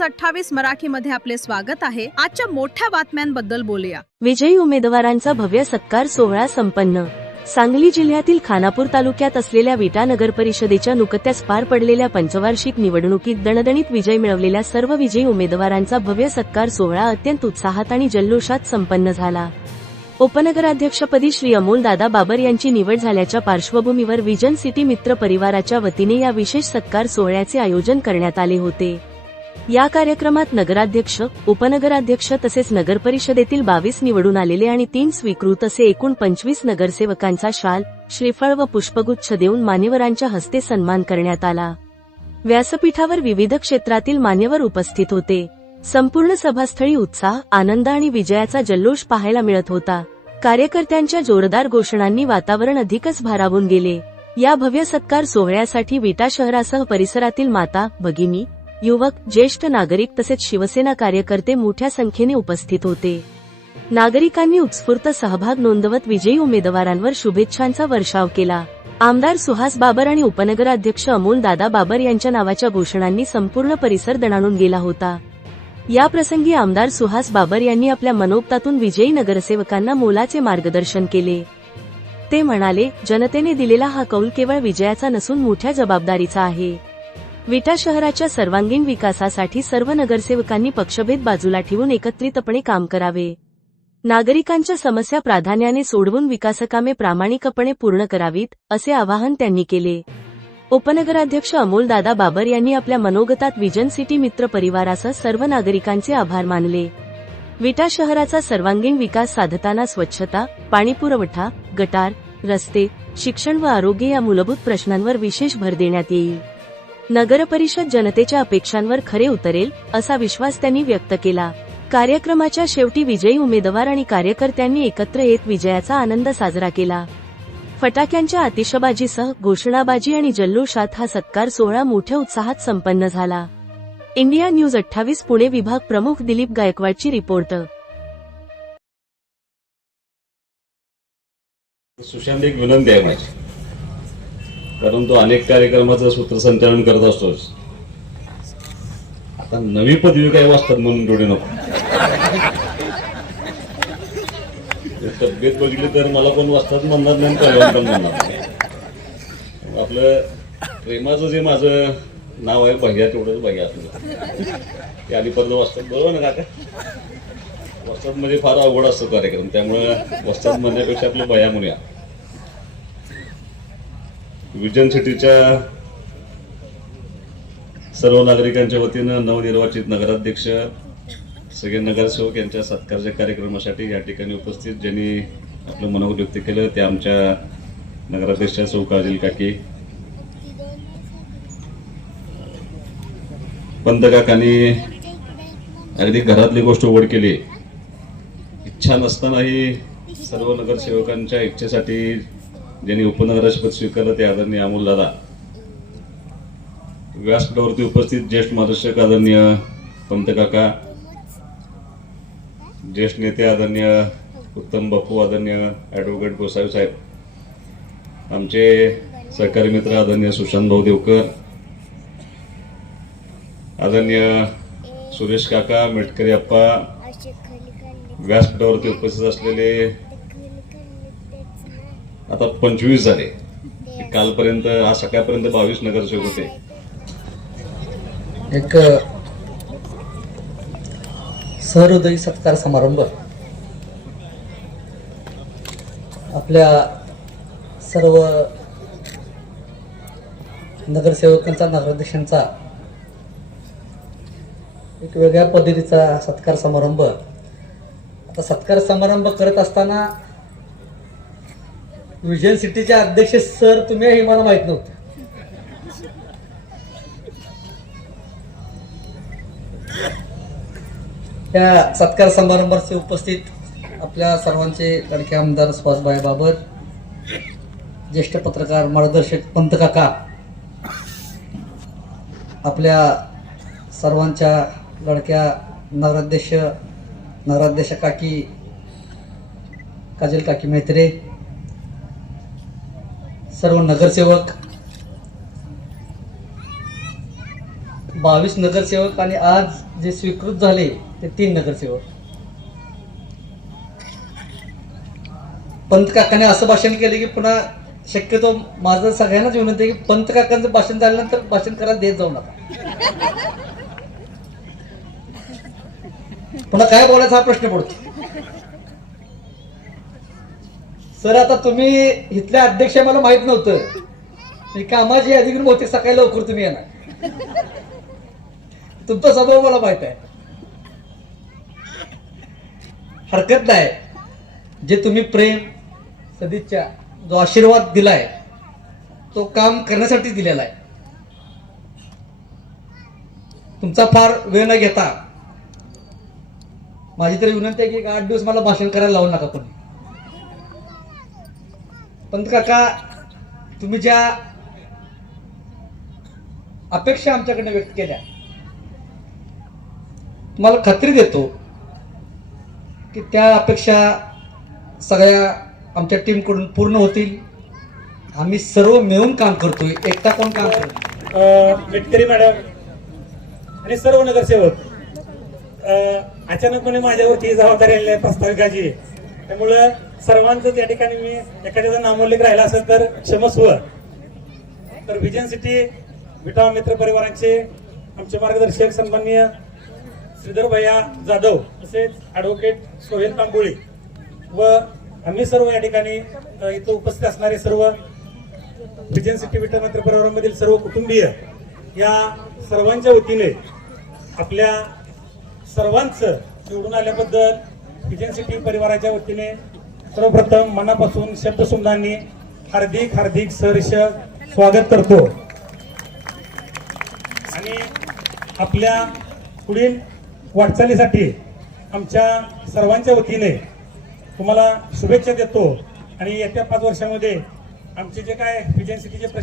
News 28 मराठीमध्ये आपले स्वागत आहे। आजच्या मोठ्या बातम्यांबद्दल बोलूया। विजयी उमेदवारांचा भव्य सत्कार सोहळा संपन्न। सांगली जिल्ह्यातील खानापूर तालुक्यात असलेल्या विटा नगर परिषदेच्या नुकत्याच पार पडलेल्या पंचवार्षिक निवडणुकीत दणदणीत विजय मिळवलेल्या सर्व विजयी उमेदवारांचा भव्य सत्कार सोहळा अत्यंत उत्साहात आणि जल्लोषात संपन्न झाला। उपनगराध्यक्षपदी श्री अमोल दादा बाबर यांची निवड झाल्याच्या पार्श्वभूमीवर विजन सिटी मित्र परिवाराच्या वतीने या विशेष सत्कार सोहळ्याचे आयोजन करण्यात आले होते। या कार्यक्रमात नगराध्यक्ष, उपनगराध्यक्ष तसेच नगरपरिषदेतील 22 निवडून आलेले आणि 3 स्वीकृत असे एकूण 25 नगरसेवकांचा शाल, श्रीफळ व पुष्पगुच्छ देऊन मान्यवरांच्या हस्ते सन्मान करण्यात आला। व्यासपीठावर विविध क्षेत्रातील मान्यवर उपस्थित होते। संपूर्ण सभास्थळी उत्साह, आनंद आणि विजयाचा जल्लोष पाहायला मिळत होता। कार्यकर्त्यांच्या जोरदार घोषणांनी वातावरण अधिकच भारावून गेले। या भव्य सत्कार सोहळ्यासाठी विटा शहरासह परिसरातील माता, भगिनी, युवक, ज्येष्ठ नागरिक तसेच शिवसेना कार्यकर्ते मोठ्या संख्येने उपस्थित होते। नागरिकांनी उत्स्फूर्त सहभाग नोंदवत विजयी उमेदवारांवर शुभेच्छांचा वर्षाव केला। आमदार सुहास बाबर आणि उपनगराध्यक्ष अमोल दादा बाबर यांच्या नावाच्या घोषणांनी संपूर्ण परिसर दणाणून गेला होता। या प्रसंगी आमदार सुहास बाबर यांनी आपल्या मनोगतातून विजयी नगरसेवकांना मोलाचे मार्गदर्शन केले। ते म्हणाले, जनतेने दिलेला हा कौल केवळ विजयाचा नसून मोठ्या जबाबदारीचा आहे। विटा शहराच्या सर्वांगीण विकासासाठी सर्व नगरसेवकांनी पक्षभेद बाजूला ठेवून एकत्रितपणे काम करावे। नागरिकांच्या समस्या प्राधान्याने सोडवून विकासकामे प्रामाणिकपणे पूर्ण करावीत, असे आवाहन त्यांनी केले। उपनगराध्यक्ष अमोल दादा बाबर यांनी आपल्या मनोगतात विजन सिटी मित्र परिवारासह सर्व नागरिकांचे आभार मानले। विटा शहराचा सर्वांगीण विकास साधताना स्वच्छता, पाणीपुरवठा, गटार, रस्ते, शिक्षण व आरोग्य या मूलभूत प्रश्नांवर विशेष भर देण्यात येईल। नगरपरिषद जनतेच्या अपेक्षांवर खरे उतरेल, असा विश्वास त्यांनी व्यक्त केला। कार्यक्रमाच्या शेवटी विजयी उमेदवार आणि कार्यकर्त्यांनी एकत्र येत विजयाचा आनंद साजरा केला। फटाक्यांच्या आतिषबाजीसह घोषणाबाजी आणि जल्लोषात हा सत्कार सोहळा मोठ्या उत्साहात संपन्न झाला। इंडिया न्यूज 28 पुणे विभाग प्रमुख दिलीप गायकवाडची रिपोर्ट। सुशांत, एक विनंती आहे माझी, कारण तो अनेक कार्यक्रमाचं सूत्रसंचालन करत असतोच। आता नवी पदवी काय वाचतात म्हणून डोळे नको। तब्येत बघितली तर मला पण वाचतात म्हणणार नाही, पहिलवान पण म्हणणार नाही। आपलं प्रेमाचं जे माझं नाव आहे भैया, तेवढंच भैया असलं ते आधी परत वाचतात, बरोबर ना काका? वाचतात म्हणजे फार अवघड असतो कार्यक्रम, त्यामुळे वाचतात म्हणण्यापेक्षा आपलं भैया म्हणूया। विजन सिटीच्या सर्व नागरिकांच्या वतीनं नवनिर्वाचित नगराध्यक्ष, सगळे नगरसेवक यांच्या सत्कारच्या कार्यक्रमासाठी या ठिकाणी उपस्थित ज्यांनी आपलं मनोगत व्यक्त केलं ते आमच्या नगराध्यक्षा सौ काजल काकी, पंतकाकांनी अगदी घरातली गोष्ट उघड केली। इच्छा नसतानाही सर्व नगरसेवकांच्या इच्छेसाठी ज्यांनी उपनगराध्यक्षपद स्वीकारलं ते आदरणीय अमोल दादा, व्यासपीठावरती उपस्थित ज्येष्ठ मार्गदर्शक आदरणीय पंतकाका, ज्येष्ठ नेते आदरणीय उत्तम बापू, आदरणीय ॲडव्होकेट गोसावी साहेब, आमचे सहकारी मित्र आदरणीय सुशांत भाऊ देवकर, आदरणीय सुरेश काका, मेटकरी अप्पा, व्यासपीठावरती उपस्थित असलेले आता 25 झाले, कालपर्यंत आज सकाळपर्यंत 22 नगरसेवक होते। एक सहृदयी सत्कार समारंभ आपल्या सर्व नगरसेवकांचा, नगराध्यक्षांचा एक वेगळ्या पद्धतीचा सत्कार समारंभ। आता सत्कार समारंभ करत असताना विजन सिटीचे अध्यक्ष सर तुम्ही हे मला माहित नव्हतं। या सत्कार समारंभाचे उपस्थित आपल्या सर्वांचे लाडके आमदार सुहासभाई बाबर, ज्येष्ठ पत्रकार मार्गदर्शक पंतकाका, आपल्या सर्वांच्या लाडक्या नगराध्यक्ष काकी, काजल काकी मेहत्रे, सर्व नगरसेवक, 22 नगरसेवक आणि आज जे स्वीकृत झाले ते 3 नगरसेवक. पंत काकाने असं भाषण केलं की पुन्हा शक्यतो माझं सगळ्यांनाच विनंती आहे की पंत काकांचं भाषण झाल्यानंतर भाषण करायला देत जाऊ नका. पुन्हा काय बोलायचा हा प्रश्न पडतो. सर आता तुम्ही इथल्या अध्यक्ष मला माहित नव्हतं, मी कामाची यादी घेऊन बहुतेक सकाळी लवकर तुम्ही येणार. तुमचा स्वभाव मला माहित आहे, हरकत नाही. जे तुम्ही प्रेम सदिच्छा जो आशीर्वाद दिलाय तो काम करण्यासाठी दिलेला आहे. तुमचा फार वेळ न घेता माझी तरी विनंती आहे की 8 दिवस मला भाषण करायला लावू नका कोणी. पंत काका, तुम्ही ज्या अपेक्षा आमच्याकडे व्यक्त केल्या, तुम्हाला खात्री देतो की त्या अपेक्षा सगळ्या आमच्या टीम कडून पूर्ण होतील. आम्ही सर्व मिळून काम करतोय, एकटा कोण काम करतो. मेटकरी मॅडम आणि सर्व नगरसेवक अचानकपणे माझ्यावरती जबाबदारी आलेली आहे प्रास्ताविकाची. त्यामुळं सर्वांचं त्या ठिकाणी मी एखाद्याचा नामोल्लेख राहिला असेल तर क्षमस्व. तर व्हिजन सिटी विटा मित्र परिवारांचे आमचे मार्गदर्शक सन्माननीय श्रीधर भैया जाधव, तसेच ऍडव्होकेट सोहेल तांबोळी व आम्ही सर्व या ठिकाणी इथं उपस्थित असणारे सर्व व्हिजन सिटी विटा मित्र परिवारामधील सर्व कुटुंबीय, या सर्वांच्या वतीने आपल्या सर्वांचं निवडून आल्याबद्दल व्हिजन सिटी परिवाराच्या वतीने सर्वप्रथम मनापासून शब्दसुमनांनी हार्दिक हार्दिक सहर्ष स्वागत करतो. आणि आपल्या पुढील वाटचालीसाठी आमच्या सर्वांच्या वतीने तुम्हाला शुभेच्छा देतो. आणि येत्या 5 वर्षामध्ये आमचे जे काय व्हिजन सिटीचे प्रश्न